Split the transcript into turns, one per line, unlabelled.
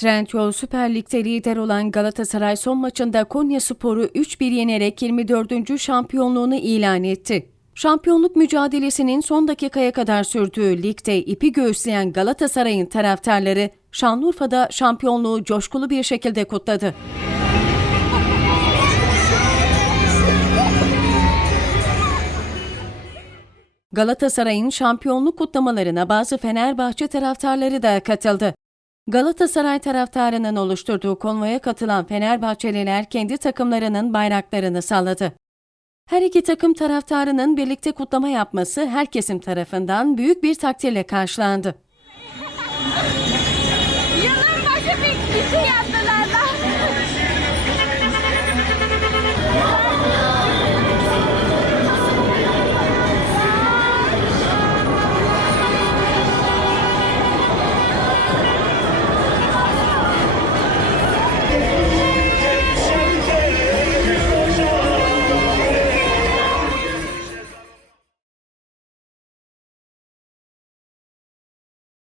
Trendyol Süper Lig'de lider olan Galatasaray son maçında Konya Spor'u 3-1 yenerek 24. şampiyonluğunu ilan etti. Şampiyonluk mücadelesinin son dakikaya kadar sürdüğü ligde ipi göğüsleyen Galatasaray'ın taraftarları Şanlıurfa'da şampiyonluğu coşkulu bir şekilde kutladı. Galatasaray'ın şampiyonluk kutlamalarına bazı Fenerbahçe taraftarları da katıldı. Galatasaray taraftarının oluşturduğu konvoya katılan Fenerbahçeliler kendi takımlarının bayraklarını salladı. Her iki takım taraftarının birlikte kutlama yapması her kesim tarafından büyük bir takdirle karşılandı.
Yılın başı bir işi yaptı.